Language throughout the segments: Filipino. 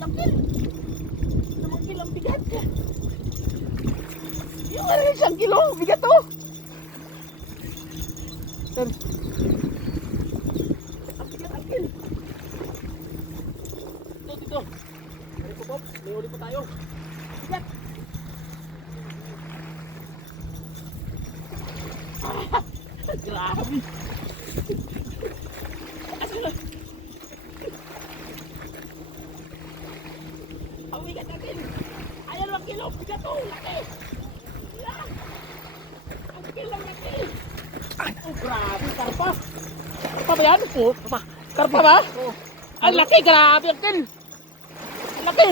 ilang kil. Limang kil ang bigat. Yung ano, 1 kilo, bigat oh. Ang bigat ang kil. Dito. Ano po, Bob? May uli pa tayo. Bigat. Grabe. Ang bigat natin. Ayan lang kilo. Bigat oh. Laki. Yan. Ang kilang laki. Oh, grabe. Karpa. Karpa ba yan? Oo. Karpa ba? Oo. Ang laki. Grabe ang kil. Ang laki.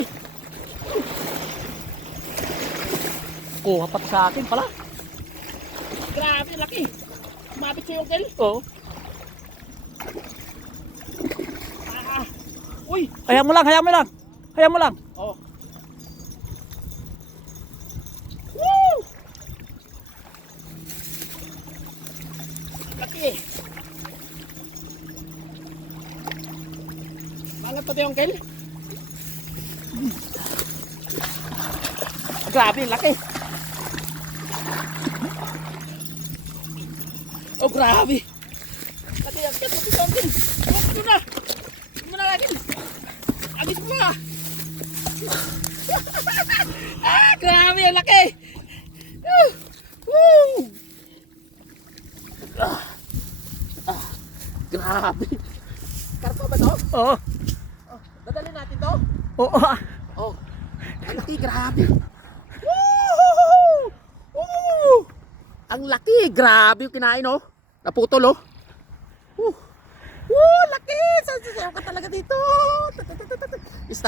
Oh, hapat sa akin pala. Grabe, laki. Sumabit siya yung kil. Oo. Uy! Hayaan mo lang, hayaan mo lang. Hayaan mo lang. Oh. Woo! Laki. Malat pa yung kil. Grabe, laki. Oh, grabe. Laki yan. Ito yung kil. Oh, ito na. Ito na natin. Agis mo ah. Ah, grabe ang laki. Woo! Grabe. Karpa ba to? Oo. Oh, dadalhin natin to? Oo. Oh. Ang laki, grabe. Woo! Woo! Ang laki, grabe yung kinain oh. Naputol oh. Woo! Woo! Laki! Sasayaw ka talaga dito. Stop.